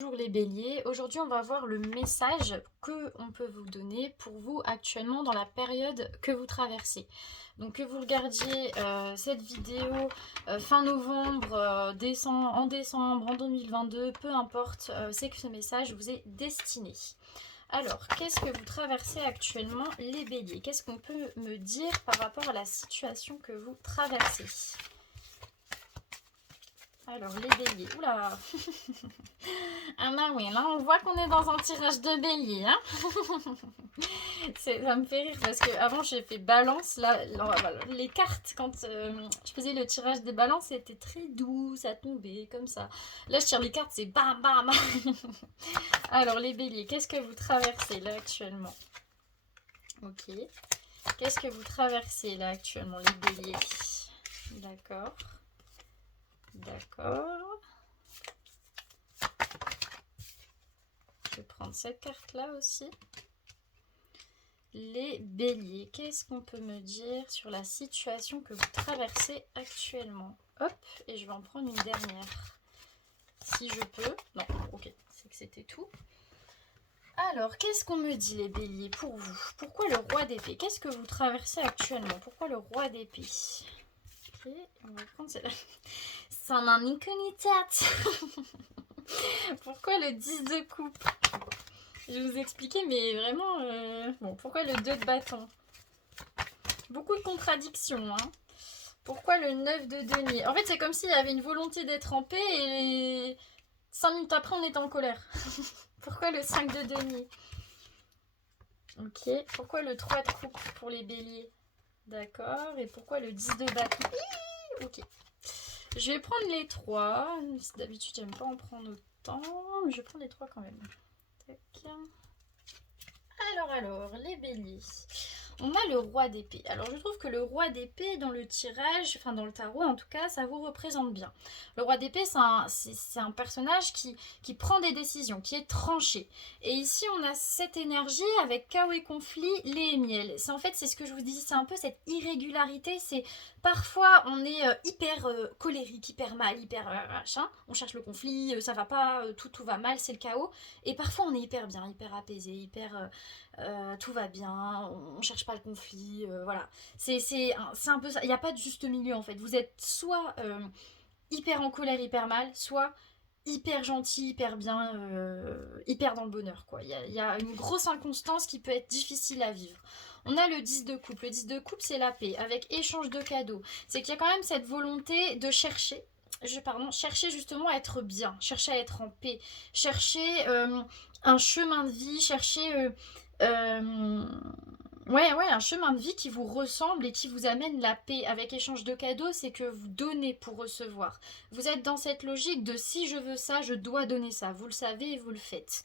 Bonjour les béliers, aujourd'hui on va voir le message que on peut vous donner pour vous actuellement dans la période que vous traversez. Donc que vous regardiez cette vidéo fin novembre, en décembre, en 2022, peu importe, c'est que ce message vous est destiné. Alors, qu'est-ce que vous traversez actuellement les béliers? Qu'est-ce qu'on peut me dire par rapport à la situation que vous traversez? Alors, les béliers, oula. Ah bah oui, là on voit qu'on est dans un tirage de bélier, hein. Ça me fait rire parce que avant j'ai fait balance, voilà, les cartes quand je faisais le tirage des balances c'était très doux, ça tombait comme ça. Là je tire les cartes, c'est bam bam. Alors les béliers, qu'est-ce que vous traversez là actuellement? Ok. Qu'est-ce que vous traversez là actuellement les béliers? D'accord. D'accord. Je vais prendre cette carte là aussi. Les béliers, qu'est-ce qu'on peut me dire sur la situation que vous traversez actuellement? Hop, et je vais en prendre une dernière. Si je peux. Non, ok, c'est que c'était tout. Alors, qu'est-ce qu'on me dit les béliers pour vous? Pourquoi le roi d'épée? Qu'est-ce que vous traversez actuellement? Pourquoi le roi d'épée? Ok, on va prendre celle-là. Son incognita. Pourquoi le 10 de coupe? Je vais vous expliquer, mais vraiment... Bon, pourquoi le 2 de bâton? Beaucoup de contradictions, hein. Pourquoi le 9 de denier? En fait, c'est comme s'il y avait une volonté d'être en paix et 5 minutes après, on était en colère. Pourquoi le 5 de denier? Ok. Pourquoi le 3 de coupe pour les béliers? D'accord. Et pourquoi le 10 de bâton? Ok. Je vais prendre les 3. D'habitude, j'aime pas en prendre autant. Mais je vais prendre les 3 quand même. Tac. Alors, les béliers. On a le roi d'épée. Alors je trouve que le roi d'épée dans le tirage, enfin dans le tarot en tout cas, ça vous représente bien. Le roi d'épée, c'est un personnage qui prend des décisions, qui est tranché. Et ici on a cette énergie avec chaos et conflit, lait et miel. C'est en fait, c'est ce que je vous dis, c'est un peu cette irrégularité. C'est parfois on est hyper colérique, hyper mal, hyper machin. On cherche le conflit, ça va pas, tout va mal, c'est le chaos. Et parfois on est hyper bien, hyper apaisé, hyper tout va bien, on cherche pas le conflit, voilà. C'est un peu ça, il n'y a pas de juste milieu en fait. Vous êtes soit hyper en colère, hyper mal, soit hyper gentil, hyper bien, hyper dans le bonheur, quoi. Il y a une grosse inconstance qui peut être difficile à vivre. On a le 10 de coupe. Le 10 de coupe, c'est la paix, avec échange de cadeaux. C'est qu'il y a quand même cette volonté de chercher justement à être bien, chercher à être en paix, chercher un chemin de vie, chercher euh, ouais, un chemin de vie qui vous ressemble et qui vous amène la paix. Avec échange de cadeaux, c'est que vous donnez pour recevoir. Vous êtes dans cette logique de si je veux ça, je dois donner ça. Vous le savez et vous le faites.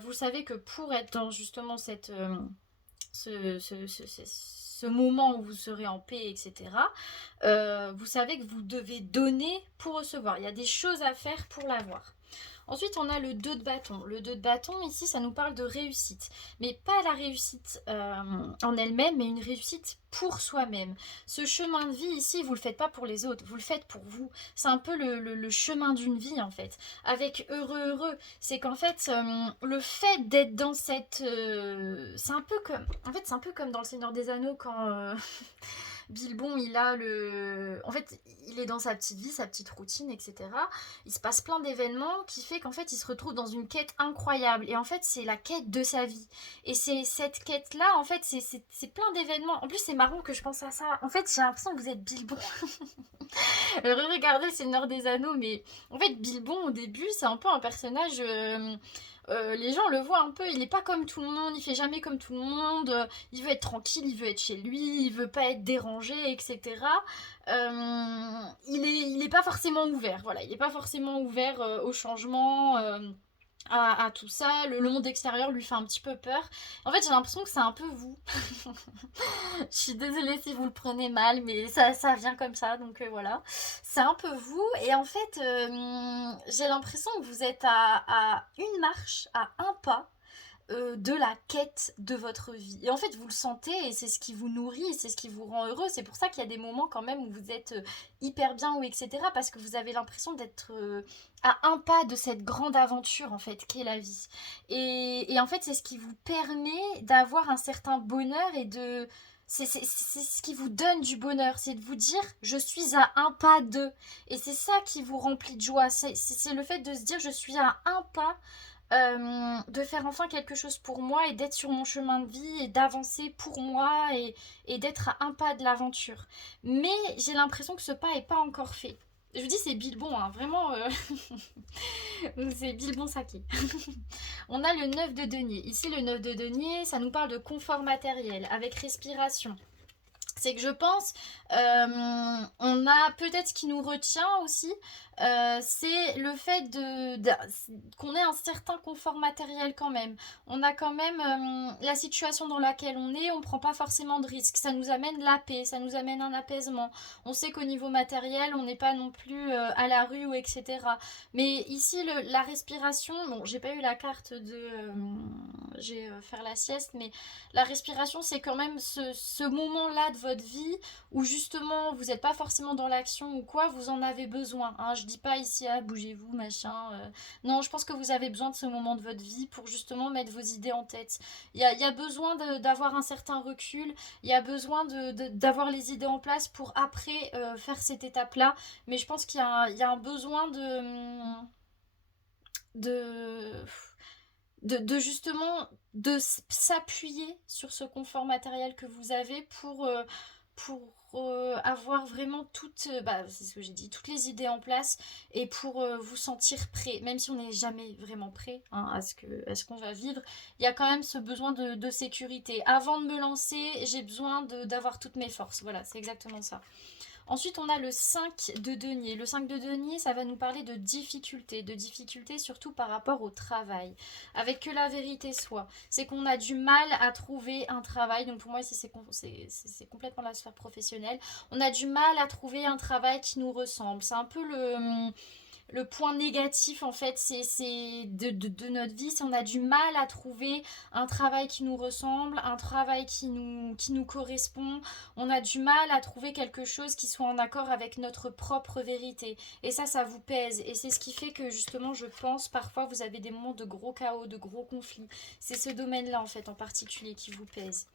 Vous savez que pour être dans justement ce moment où vous serez en paix, etc., vous savez que vous devez donner pour recevoir. Il y a des choses à faire pour l'avoir. Ensuite, on a le 2 de bâton. Le 2 de bâton, ici, ça nous parle de réussite. Mais pas la réussite en elle-même, mais une réussite pour soi-même. Ce chemin de vie, ici, vous le faites pas pour les autres, vous le faites pour vous. C'est un peu le chemin d'une vie, en fait. Avec heureux. C'est qu'en fait, le fait d'être dans cette... c'est un peu comme... En fait, c'est un peu comme dans Le Seigneur des Anneaux, quand... Bilbon, il a le... En fait, il est dans sa petite vie, sa petite routine, etc. Il se passe plein d'événements qui fait qu'en fait, il se retrouve dans une quête incroyable. Et en fait, c'est la quête de sa vie. Et c'est cette quête-là, en fait, c'est plein d'événements. En plus, c'est marrant que je pense à ça. En fait, j'ai l'impression que vous êtes Bilbon. Regardez le Seigneur des Anneaux, mais en fait, Bilbon, au début, c'est un peu un personnage... les gens le voient un peu, il est pas comme tout le monde, il fait jamais comme tout le monde, il veut être tranquille, il veut être chez lui, il veut pas être dérangé, etc. Il est pas forcément ouvert, voilà, il est pas forcément ouvert au changement, à tout ça. Le monde extérieur lui fait un petit peu peur. En fait, j'ai l'impression que c'est un peu vous. Je suis désolée si vous le prenez mal, mais ça vient comme ça, donc voilà. C'est un peu vous, et en fait, j'ai l'impression que vous êtes à une marche, à un pas de la quête de votre vie. Et en fait, vous le sentez et c'est ce qui vous nourrit, c'est ce qui vous rend heureux. C'est pour ça qu'il y a des moments quand même où vous êtes hyper bien ou etc. Parce que vous avez l'impression d'être à un pas de cette grande aventure en fait qu'est la vie. Et en fait, c'est ce qui vous permet d'avoir un certain bonheur et de... C'est ce qui vous donne du bonheur, c'est de vous dire je suis à un pas de. Et c'est ça qui vous remplit de joie. C'est le fait de se dire je suis à un pas de faire enfin quelque chose pour moi et d'être sur mon chemin de vie et d'avancer pour moi et d'être à un pas de l'aventure. Mais j'ai l'impression que ce pas est pas encore fait. Je vous dis c'est Bilbon, hein, vraiment, c'est Bilbon Saké. On a le 9 de denier. Ici le 9 de denier, ça nous parle de confort matériel avec respiration. C'est que je pense, on a peut-être ce qui nous retient aussi, c'est le fait qu'on ait un certain confort matériel quand même. On a quand même la situation dans laquelle on prend pas forcément de risques. Ça nous amène la paix, ça nous amène un apaisement. On sait qu'au niveau matériel, on n'est pas non plus à la rue ou etc. Mais ici, la respiration, bon, j'ai pas eu la carte de... j'ai faire la sieste, mais la respiration, c'est quand même ce moment-là de votre vie où justement vous n'êtes pas forcément dans l'action ou quoi, vous en avez besoin. Hein. Je dis pas ici, ah, bougez-vous, machin. Non, je pense que vous avez besoin de ce moment de votre vie pour justement mettre vos idées en tête. Il y a besoin d'avoir un certain recul, il y a besoin d'avoir les idées en place pour après faire cette étape-là. Mais je pense qu'il y a un besoin de justement de s'appuyer sur ce confort matériel que vous avez pour avoir vraiment toutes, bah, c'est ce que j'ai dit, toutes les idées en place et pour vous sentir prêt, même si on n'est jamais vraiment prêt hein, à ce qu'on va vivre, il y a quand même ce besoin de sécurité. Avant de me lancer, j'ai besoin d'avoir toutes mes forces. Voilà, c'est exactement ça. Ensuite, on a le 5 de denier. Le 5 de denier, ça va nous parler de difficultés surtout par rapport au travail. Avec que la vérité soit, c'est qu'on a du mal à trouver un travail. Donc pour moi, ici, c'est complètement la sphère professionnelle. On a du mal à trouver un travail qui nous ressemble. C'est un peu le point négatif en fait de notre vie, c'est on a du mal à trouver un travail qui nous ressemble, un travail qui nous correspond, on a du mal à trouver quelque chose qui soit en accord avec notre propre vérité et ça vous pèse et c'est ce qui fait que justement je pense parfois vous avez des moments de gros chaos, de gros conflits, c'est ce domaine là en fait en particulier qui vous pèse.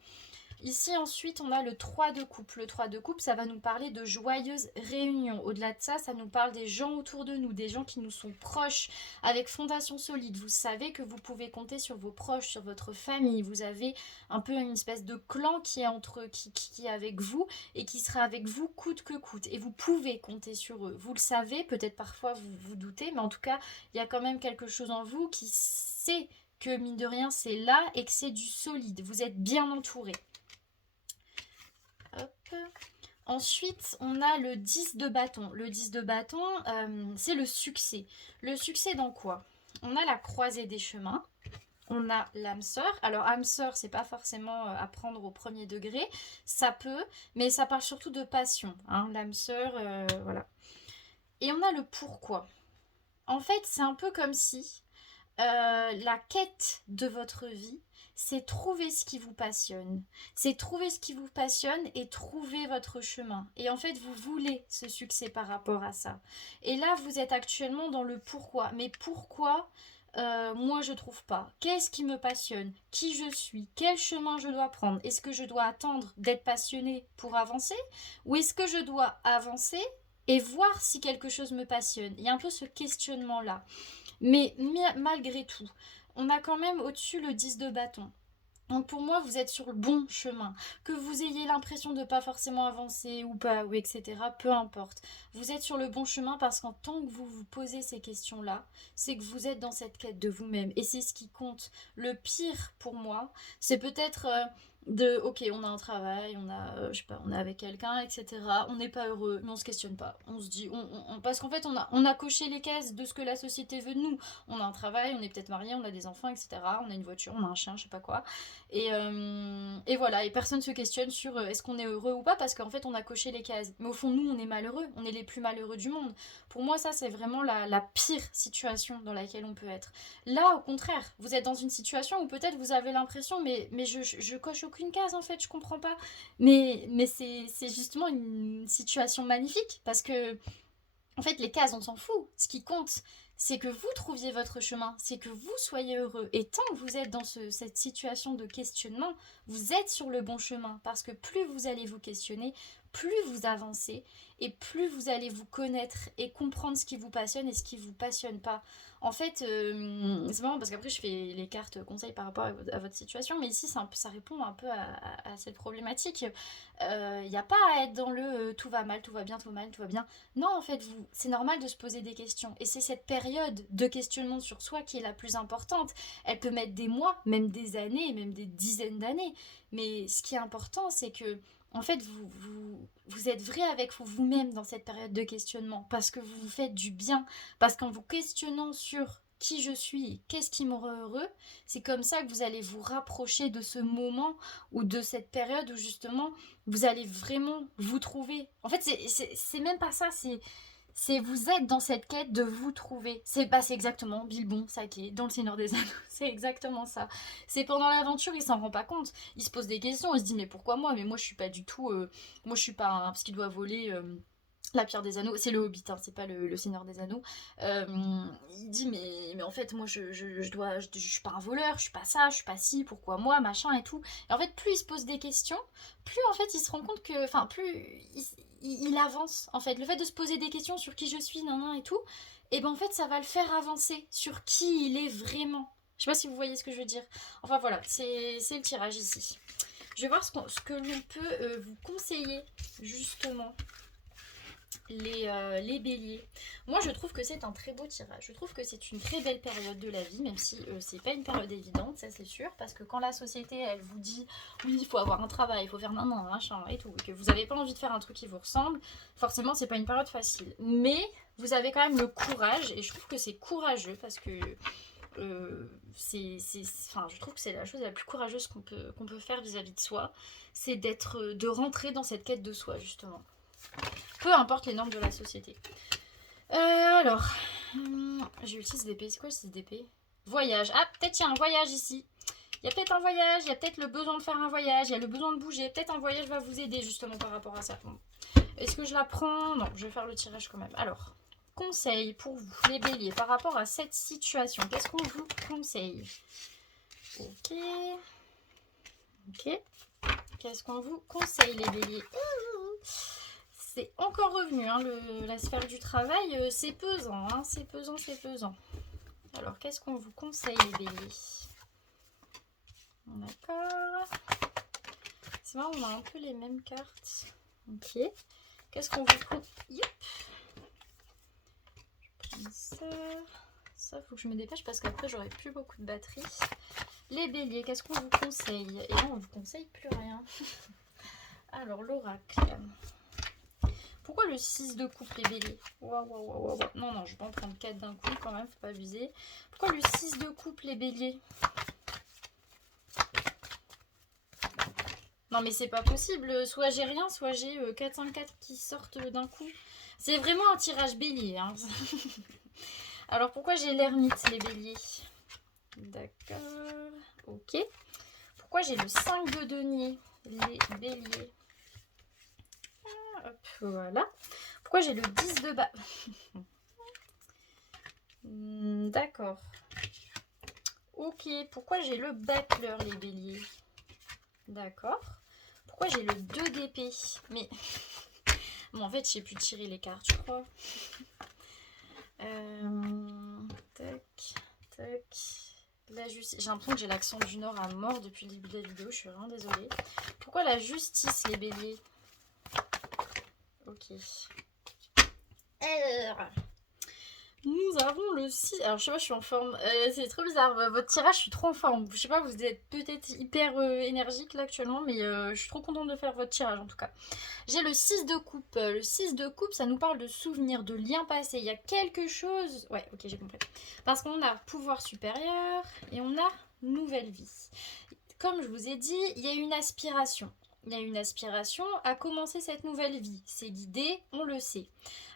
Ici ensuite on a le 3 de coupe. Le 3 de coupe ça va nous parler de joyeuses réunions. Au-delà de ça, ça nous parle des gens autour de nous, des gens qui nous sont proches, avec fondation solide. Vous savez que vous pouvez compter sur vos proches, sur votre famille. Vous avez un peu une espèce de clan qui est qui est avec vous et qui sera avec vous coûte que coûte. Et vous pouvez compter sur eux. Vous le savez, peut-être parfois vous vous doutez, mais en tout cas, il y a quand même quelque chose en vous qui sait que mine de rien c'est là et que c'est du solide. Vous êtes bien entouré. Hop. Ensuite, on a le 10 de bâton. Le 10 de bâton, c'est le succès. Le succès dans quoi? On a la croisée des chemins. On a l'âme sœur. Alors, âme sœur, c'est pas forcément à prendre au premier degré. Ça peut, mais ça parle surtout de passion. Hein. L'âme sœur, voilà. Et on a le pourquoi. En fait, c'est un peu comme si la quête de votre vie, c'est trouver ce qui vous passionne. C'est trouver ce qui vous passionne et trouver votre chemin. Et en fait, vous voulez ce succès par rapport à ça. Et là, vous êtes actuellement dans le pourquoi. Mais pourquoi moi je trouve pas? Qu'est-ce qui me passionne? Qui je suis? Quel chemin je dois prendre? Est-ce que je dois attendre d'être passionné pour avancer? Ou est-ce que je dois avancer et voir si quelque chose me passionne? Il y a un peu ce questionnement-là. Mais malgré tout, on a quand même au-dessus le 10 de bâton. Donc pour moi, vous êtes sur le bon chemin. Que vous ayez l'impression de pas forcément avancer ou pas, ou etc., peu importe. Vous êtes sur le bon chemin parce qu'en tant que vous vous posez ces questions-là, c'est que vous êtes dans cette quête de vous-même. Et c'est ce qui compte. Le pire pour moi, c'est peut-être Ok, on a un travail, on a, je sais pas, on est avec quelqu'un, etc. On n'est pas heureux, mais on se questionne pas. On se dit, parce qu'en fait, on a coché les cases de ce que la société veut de nous. On a un travail, on est peut-être marié, on a des enfants, etc. On a une voiture, on a un chien, je sais pas quoi. Et voilà, et personne se questionne sur est-ce qu'on est heureux ou pas, parce qu'en fait, on a coché les cases. Mais au fond, nous, on est malheureux, on est les plus malheureux du monde. Pour moi, ça, c'est vraiment la pire situation dans laquelle on peut être. Là, au contraire, vous êtes dans une situation où peut-être vous avez l'impression, mais je coche aucune case en fait, je comprends pas. Mais c'est justement une situation magnifique parce que, en fait, les cases, on s'en fout. Ce qui compte, c'est que vous trouviez votre chemin, c'est que vous soyez heureux. Et tant que vous êtes dans cette situation de questionnement, vous êtes sur le bon chemin parce que plus vous allez vous questionner, plus vous avancez et plus vous allez vous connaître et comprendre ce qui vous passionne et ce qui vous passionne pas. En fait, c'est marrant parce qu'après je fais les cartes conseils par rapport à votre situation, mais ici ça répond un peu à cette problématique. Il n'y a pas à être dans le tout va mal, tout va bien, tout va mal, tout va bien. Non, en fait, c'est normal de se poser des questions. Et c'est cette période de questionnement sur soi qui est la plus importante. Elle peut mettre des mois, même des années, même des dizaines d'années. Mais ce qui est important, c'est que, en fait, vous êtes vrai avec vous-même dans cette période de questionnement. Parce que vous vous faites du bien. Parce qu'en vous questionnant sur qui je suis, qu'est-ce qui me rend heureux, c'est comme ça que vous allez vous rapprocher de ce moment ou de cette période où justement vous allez vraiment vous trouver. En fait, c'est même pas ça, c'est vous êtes dans cette quête de vous trouver. C'est exactement Bilbon, Saké, dans le Seigneur des Anneaux. C'est exactement ça. C'est pendant l'aventure, il s'en rend pas compte. Il se pose des questions, il se dit mais pourquoi moi. Mais moi je suis pas du tout. Moi je suis pas un. Parce qu'il doit voler. La pierre des anneaux, c'est le Hobbit, hein, c'est pas le Seigneur des Anneaux. Il dit mais en fait moi je suis pas un voleur, je suis pas ça, je suis pas ci, pourquoi moi, machin et tout. Et en fait plus il se pose des questions, plus en fait il se rend compte que, enfin plus il avance en fait. Le fait de se poser des questions sur qui je suis, nan et tout, et ben en fait ça va le faire avancer sur qui il est vraiment. Je sais pas si vous voyez ce que je veux dire. Enfin voilà, c'est le tirage ici. Je vais voir ce que l'on peut vous conseiller justement les béliers. Moi, je trouve que c'est un très beau tirage. Je trouve que c'est une très belle période de la vie, même si c'est pas une période évidente, ça c'est sûr, parce que quand la société, elle vous dit oui, il faut avoir un travail, il faut faire nan, machin et tout, et que vous avez pas envie de faire un truc qui vous ressemble, forcément, c'est pas une période facile. Mais vous avez quand même le courage, et je trouve que c'est courageux parce que enfin, je trouve que c'est la chose la plus courageuse qu'on peut faire vis-à-vis de soi, c'est de rentrer dans cette quête de soi justement. Peu importe les normes de la société. Alors, j'ai eu le 6 d'épée. C'est quoi le 6 d'épée? Voyage. Ah, peut-être il y a un voyage ici. Il y a peut-être un voyage, il y a peut-être le besoin de faire un voyage, il y a le besoin de bouger. Peut-être un voyage va vous aider justement par rapport à ça. Est-ce que je la prends? Non, je vais faire le tirage quand même. Alors, conseil pour vous, les béliers, par rapport à cette situation. Qu'est-ce qu'on vous conseille? Ok. Ok. Qu'est-ce qu'on vous conseille, les béliers? C'est encore revenu, hein, la sphère du travail, c'est pesant, hein, c'est pesant, c'est pesant. Alors, qu'est-ce qu'on vous conseille, les béliers? D'accord. C'est marrant, on a un peu les mêmes cartes. Ok. Qu'est-ce qu'on vous conseille? Je prends ça. Ça, faut que je me dépêche parce qu'après, j'aurai plus beaucoup de batterie. Les béliers, qu'est-ce qu'on vous conseille? Et là, on vous conseille plus rien. Alors, l'oracle. Pourquoi le 6 de coupe, les béliers? Waouh. Non, je vais pas en prendre 4 d'un coup quand même, faut pas abuser. Pourquoi le 6 de coupe, les béliers? Non mais c'est pas possible, soit j'ai rien, soit j'ai 4-5 4 qui sortent d'un coup. C'est vraiment un tirage bélier. Hein. Alors pourquoi j'ai l'ermite, les béliers? D'accord, ok. Pourquoi j'ai le 5 de denier, les béliers? Hop, voilà. Pourquoi j'ai le 10 de bas? D'accord. Ok, pourquoi j'ai le battleur, les béliers? D'accord. Pourquoi j'ai le 2 d'épée? Mais... Bon, en fait, j'ai pu tirer les cartes, je crois. Tac. La justice. J'ai l'impression que j'ai l'accent du Nord à mort depuis le début de la vidéo. Je suis vraiment désolée. Pourquoi la justice, les béliers? Ok. Alors... Nous avons le 6. Alors, je sais pas, je suis en forme. C'est trop bizarre. Votre tirage, je suis trop en forme. Je sais pas, vous êtes peut-être hyper énergique là actuellement, mais je suis trop contente de faire votre tirage en tout cas. J'ai le 6 de coupe. Le 6 de coupe, ça nous parle de souvenirs, de liens passés. Il y a quelque chose. Ouais, ok, j'ai compris. Parce qu'on a pouvoir supérieur et on a nouvelle vie. Comme je vous ai dit, il y a une aspiration. Il y a une aspiration à commencer cette nouvelle vie. C'est l'idée, on le sait.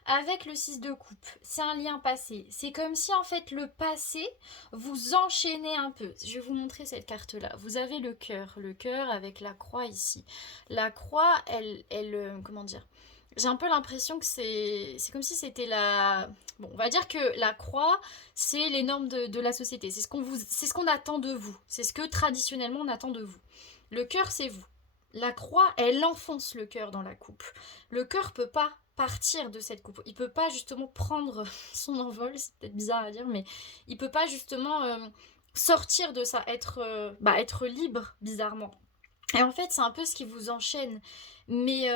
Avec le 6 de coupe, c'est un lien passé. C'est comme si en fait le passé vous enchaînait un peu. Je vais vous montrer cette carte-là. Vous avez le cœur avec la croix ici. La croix, comment dire, j'ai un peu l'impression que c'est comme si c'était la... Bon, on va dire que la croix, c'est les normes de la société. C'est ce qu'on attend de vous. C'est ce que traditionnellement on attend de vous. Le cœur, c'est vous. La croix, elle enfonce le cœur dans la coupe. Le cœur peut pas partir de cette coupe. Il peut pas justement prendre son envol, c'est peut-être bizarre à dire, mais il peut pas justement sortir de ça, être libre, bizarrement. Et en fait, c'est un peu ce qui vous enchaîne. Mais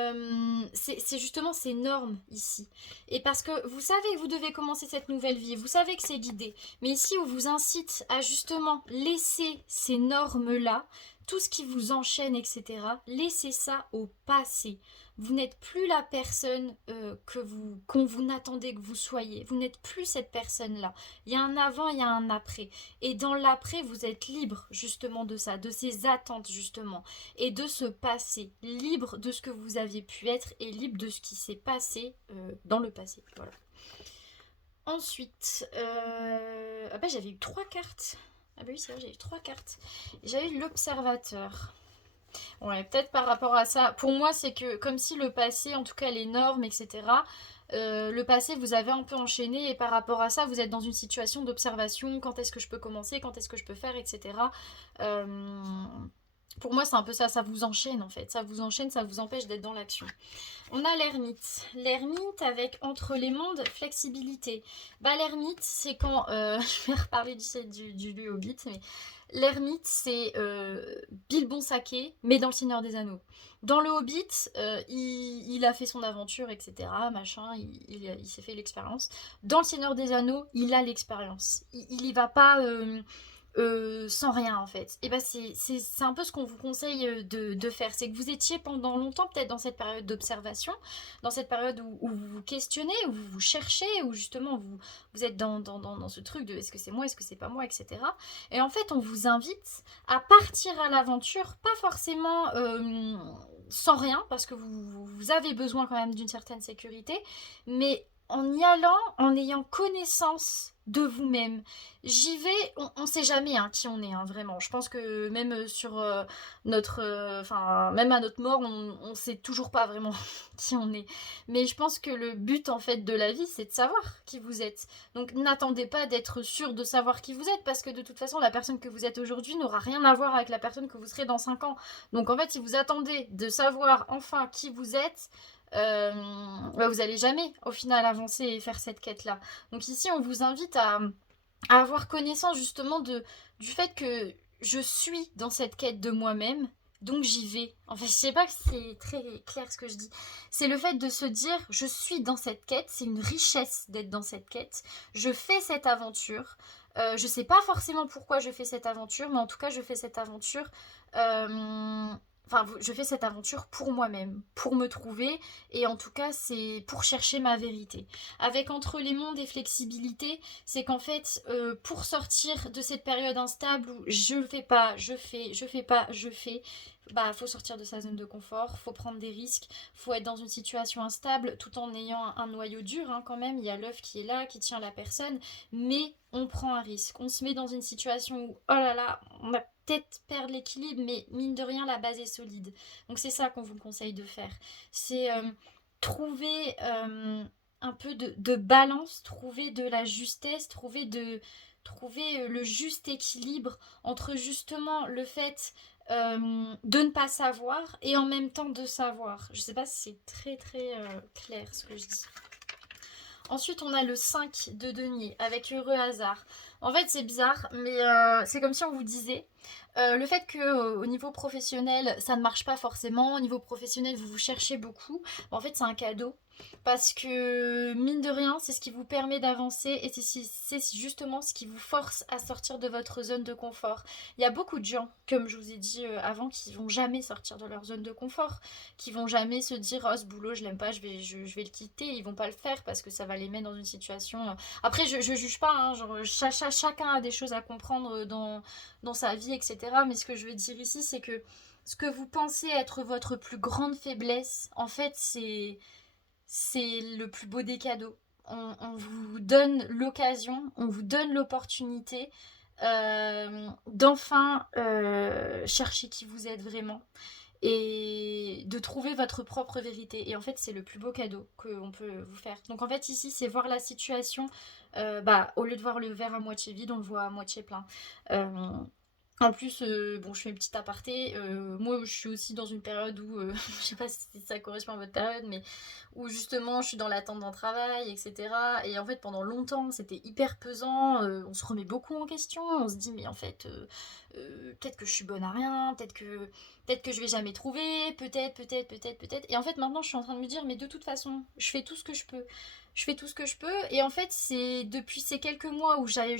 c'est justement ces normes ici. Et parce que vous savez que vous devez commencer cette nouvelle vie, vous savez que c'est guidé. Mais ici, on vous incite à justement laisser ces normes-là, tout ce qui vous enchaîne, etc., laissez ça au passé. Vous n'êtes plus la personne qu'on vous attendait que vous soyez. Vous n'êtes plus cette personne-là. Il y a un avant, il y a un après. Et dans l'après, vous êtes libre justement de ça, de ces attentes justement et de ce passé, libre de ce que vous aviez pu être et libre de ce qui s'est passé dans le passé. Voilà. Ensuite, j'avais eu 3 cartes. Ah bah oui, c'est vrai, j'avais eu 3 cartes. J'avais eu l'observateur. Ouais, peut-être par rapport à ça. Pour moi, c'est que comme si le passé, en tout cas les normes, etc., le passé, vous avez un peu enchaîné et par rapport à ça, vous êtes dans une situation d'observation. Quand est-ce que je peux commencer? Quand est-ce que je peux faire? Etc. Pour moi, c'est un peu ça. Ça vous enchaîne en fait. Ça vous enchaîne, ça vous empêche d'être dans l'action. On a l'ermite. L'ermite avec entre les mondes, flexibilité. Bah, l'ermite, c'est quand... je vais reparler du Hobbit, mais... L'ermite, c'est Bilbon Saké, mais dans le Seigneur des Anneaux. Dans le Hobbit, il a fait son aventure, etc. Machin, il s'est fait l'expérience. Dans le Seigneur des Anneaux, il a l'expérience. Il y va pas sans rien en fait. Et bah c'est un peu ce qu'on vous conseille de faire. C'est que vous étiez pendant longtemps peut-être dans cette période d'observation, dans cette période où vous vous questionnez, où vous vous cherchez, où justement vous êtes dans ce truc de est-ce que c'est moi, est-ce que c'est pas moi, etc. Et en fait on vous invite à partir à l'aventure, pas forcément sans rien, parce que vous avez besoin quand même d'une certaine sécurité, mais en y allant, en ayant connaissance de vous-même. J'y vais, on ne sait jamais hein, qui on est, hein, vraiment. Je pense que même sur même à notre mort, on ne sait toujours pas vraiment qui on est. Mais je pense que le but en fait de la vie, c'est de savoir qui vous êtes. Donc n'attendez pas d'être sûr de savoir qui vous êtes, parce que de toute façon, la personne que vous êtes aujourd'hui n'aura rien à voir avec la personne que vous serez dans 5 ans. Donc en fait, si vous attendez de savoir enfin qui vous êtes, vous allez jamais au final avancer et faire cette quête là. Donc ici on vous invite à avoir connaissance justement du fait que je suis dans cette quête de moi-même, donc j'y vais. En fait, je sais pas si c'est très clair ce que je dis. C'est le fait de se dire je suis dans cette quête, c'est une richesse d'être dans cette quête. Je fais cette aventure. Je sais pas forcément pourquoi je fais cette aventure, mais en tout cas je fais cette aventure. Je fais cette aventure pour moi-même, pour me trouver, et en tout cas, c'est pour chercher ma vérité. Avec entre les mondes et flexibilité, c'est qu'en fait, pour sortir de cette période instable où je fais pas, je fais, je fais pas, je fais, bah, faut sortir de sa zone de confort, faut prendre des risques, faut être dans une situation instable tout en ayant un noyau dur hein, quand même. Il y a l'œuf qui est là, qui tient la personne, mais on prend un risque. On se met dans une situation où, oh là là, on va peut-être perdre l'équilibre, mais mine de rien, la base est solide. Donc c'est ça qu'on vous conseille de faire. C'est trouver un peu de balance, trouver de la justesse, trouver le juste équilibre entre justement le fait de ne pas savoir et en même temps de savoir. Je sais pas si c'est très très clair ce que je dis. Ensuite, on a le 5 de denier avec heureux hasard. En fait, c'est bizarre, mais c'est comme si on vous disait le fait que au niveau professionnel, ça ne marche pas forcément. Au niveau professionnel, vous vous cherchez beaucoup. En fait, c'est un cadeau. Parce que, mine de rien, c'est ce qui vous permet d'avancer et c'est justement ce qui vous force à sortir de votre zone de confort. Il y a beaucoup de gens, comme je vous ai dit avant, qui vont jamais sortir de leur zone de confort, qui vont jamais se dire oh ce boulot je l'aime pas, je vais le quitter. Ils vont pas le faire parce que ça va les mettre dans une situation. Après je juge pas, hein, genre, chacun a des choses à comprendre dans sa vie, etc. Mais ce que je veux dire ici, c'est que ce que vous pensez être votre plus grande faiblesse, en fait c'est le plus beau des cadeaux. On vous donne l'occasion, on vous donne l'opportunité d'enfin chercher qui vous êtes vraiment et de trouver votre propre vérité. Et en fait, c'est le plus beau cadeau qu'on peut vous faire. Donc en fait, ici, c'est voir la situation, au lieu de voir le verre à moitié vide, on le voit à moitié plein. En plus, bon, je fais une petite aparté. Moi, je suis aussi dans une période où, je sais pas si ça correspond à votre période, mais où justement, je suis dans l'attente d'un travail, etc. Et en fait, pendant longtemps, c'était hyper pesant. On se remet beaucoup en question. On se dit, mais en fait, peut-être que je suis bonne à rien, peut-être que je vais jamais trouver, peut-être. Et en fait, maintenant, je suis en train de me dire, mais de toute façon, je fais tout ce que je peux. Je fais tout ce que je peux et en fait c'est depuis ces quelques mois où j'avais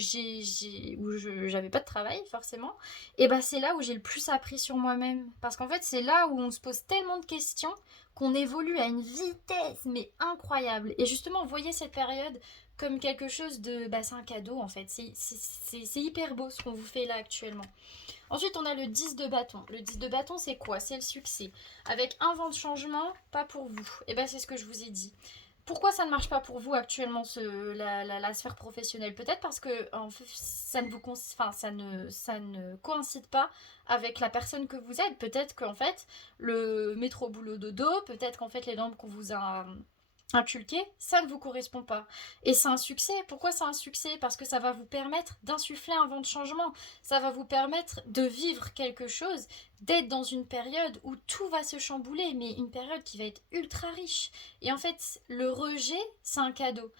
pas de travail forcément et bah c'est là où j'ai le plus appris sur moi-même parce qu'en fait c'est là où on se pose tellement de questions qu'on évolue à une vitesse mais incroyable et justement vous voyez cette période comme quelque chose de c'est un cadeau en fait c'est hyper beau ce qu'on vous fait là actuellement. Ensuite on a le 10 de bâton. Le 10 de bâton c'est quoi? C'est le succès avec un vent de changement, pas pour vous. Et c'est ce que je vous ai dit. Pourquoi ça ne marche pas pour vous actuellement la sphère professionnelle? Peut-être parce que en fait, ça ne coïncide pas avec la personne que vous êtes. Peut-être qu'en fait le métro boulot dodo, peut-être qu'en fait les normes qu'on vous a inculquées, ça ne vous correspond pas. Et c'est un succès. Pourquoi c'est un succès? Parce que ça va vous permettre d'insuffler un vent de changement. Ça va vous permettre de vivre quelque chose, d'être dans une période où tout va se chambouler, mais une période qui va être ultra riche. Et en fait, le rejet, c'est un cadeau.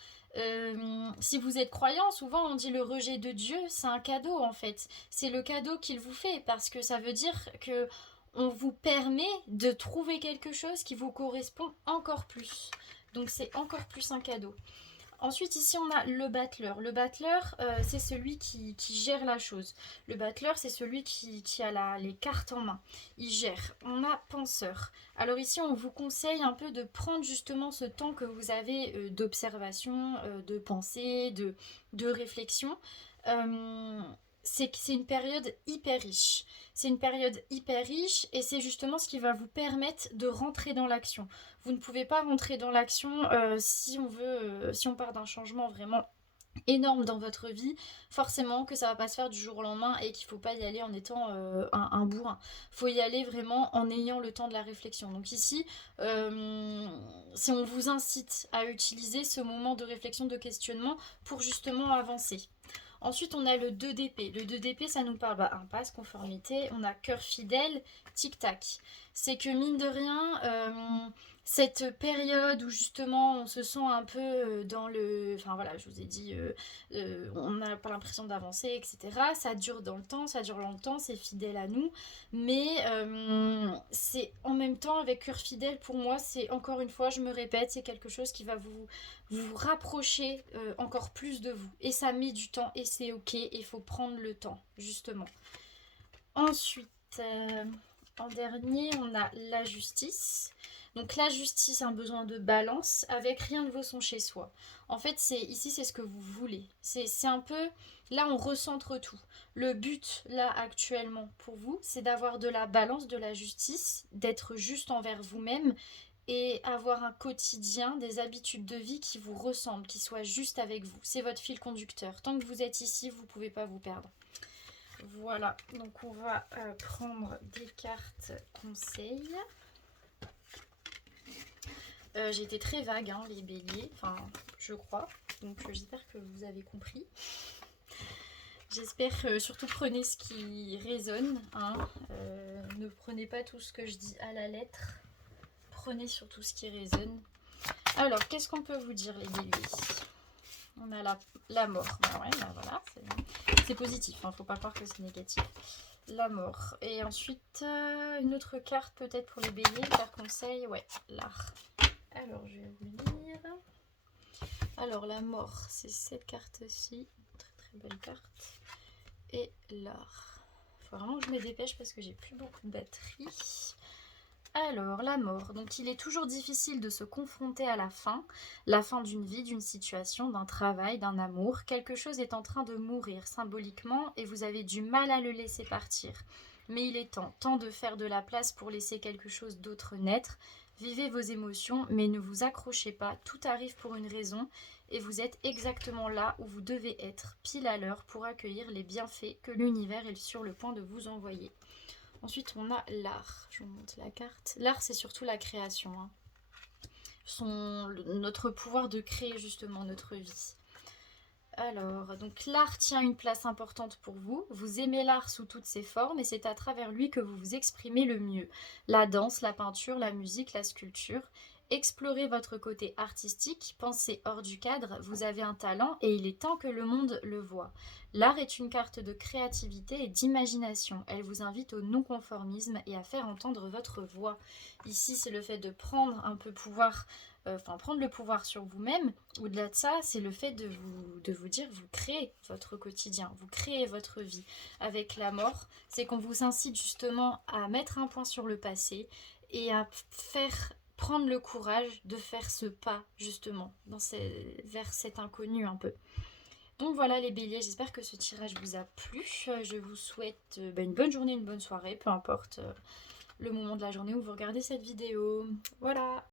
Si vous êtes croyant, souvent on dit le rejet de Dieu, c'est un cadeau en fait. C'est le cadeau qu'il vous fait parce que ça veut dire que on vous permet de trouver quelque chose qui vous correspond encore plus. Donc c'est encore plus un cadeau. Ensuite, ici, on a le battleur. Le battleur, c'est celui qui gère la chose. Le battleur, c'est celui qui a les cartes en main. Il gère. On a penseur. Alors ici, on vous conseille un peu de prendre justement ce temps que vous avez d'observation, de pensée, de réflexion. C'est une période hyper riche. C'est une période hyper riche et c'est justement ce qui va vous permettre de rentrer dans l'action. Vous ne pouvez pas rentrer dans l'action si on part d'un changement vraiment énorme dans votre vie, forcément que ça va pas se faire du jour au lendemain et qu'il faut pas y aller en étant un bourrin. Faut y aller vraiment en ayant le temps de la réflexion. Donc ici, si on vous incite à utiliser ce moment de réflexion, de questionnement pour justement avancer. Ensuite, on a le 2 d'épée. Le 2 d'épée, ça nous parle impasse, conformité. On a cœur fidèle, tic-tac. C'est que mine de rien, cette période où justement on se sent un peu dans le... Enfin voilà, je vous ai dit, on n'a pas l'impression d'avancer, etc. Ça dure dans le temps, ça dure longtemps, c'est fidèle à nous. Mais c'est en même temps, avec cœur fidèle, pour moi, c'est encore une fois, je me répète, c'est quelque chose qui va vous rapprocher encore plus de vous. Et ça met du temps et c'est ok, il faut prendre le temps, justement. Ensuite, en dernier, on a la justice. Donc la justice, un besoin de balance avec rien ne vaut son chez soi. En fait, ici, c'est ce que vous voulez. C'est un peu... Là, on recentre tout. Le but, là, actuellement, pour vous, c'est d'avoir de la balance, de la justice, d'être juste envers vous-même et avoir un quotidien, des habitudes de vie qui vous ressemblent, qui soient juste avec vous. C'est votre fil conducteur. Tant que vous êtes ici, vous ne pouvez pas vous perdre. Voilà, donc on va prendre des cartes conseils. J'ai été très vague, hein, les béliers, enfin, je crois. Donc j'espère que vous avez compris. J'espère surtout prenez ce qui résonne. Hein. Ne prenez pas tout ce que je dis à la lettre. Prenez surtout ce qui résonne. Alors, qu'est-ce qu'on peut vous dire, les béliers? On a la mort. Ouais, voilà, c'est positif, hein, faut pas croire que c'est négatif. La mort. Et ensuite, une autre carte peut-être pour les béliers, faire conseil. Ouais, l'art. Alors, je vais vous lire. Alors, la mort, c'est cette carte-ci. Très très belle carte. Et l'art. Il faut vraiment que je me dépêche parce que j'ai plus beaucoup de batterie. Alors, la mort. Donc, il est toujours difficile de se confronter à la fin d'une vie, d'une situation, d'un travail, d'un amour. Quelque chose est en train de mourir symboliquement et vous avez du mal à le laisser partir. Mais il est temps de faire de la place pour laisser quelque chose d'autre naître. Vivez vos émotions, mais ne vous accrochez pas, tout arrive pour une raison et vous êtes exactement là où vous devez être, pile à l'heure, pour accueillir les bienfaits que l'univers est sur le point de vous envoyer. Ensuite, on a l'art. Je vous montre la carte. L'art, c'est surtout la création. Hein. Notre pouvoir de créer justement notre vie. Alors, donc l'art tient une place importante pour vous. Vous aimez l'art sous toutes ses formes et c'est à travers lui que vous vous exprimez le mieux. La danse, la peinture, la musique, la sculpture. Explorez votre côté artistique, pensez hors du cadre, vous avez un talent et il est temps que le monde le voie. L'art est une carte de créativité et d'imagination. Elle vous invite au non-conformisme et à faire entendre votre voix. Ici, c'est le fait de prendre un peu pouvoir, prendre le pouvoir sur vous-même. Au-delà de ça, c'est le fait de vous dire, vous créez votre quotidien, vous créez votre vie. Avec la mort, c'est qu'on vous incite justement à mettre un point sur le passé et à prendre le courage de faire ce pas justement vers cet inconnu un peu. Donc voilà les béliers, j'espère que ce tirage vous a plu. Je vous souhaite une bonne journée, une bonne soirée, peu importe le moment de la journée où vous regardez cette vidéo. Voilà.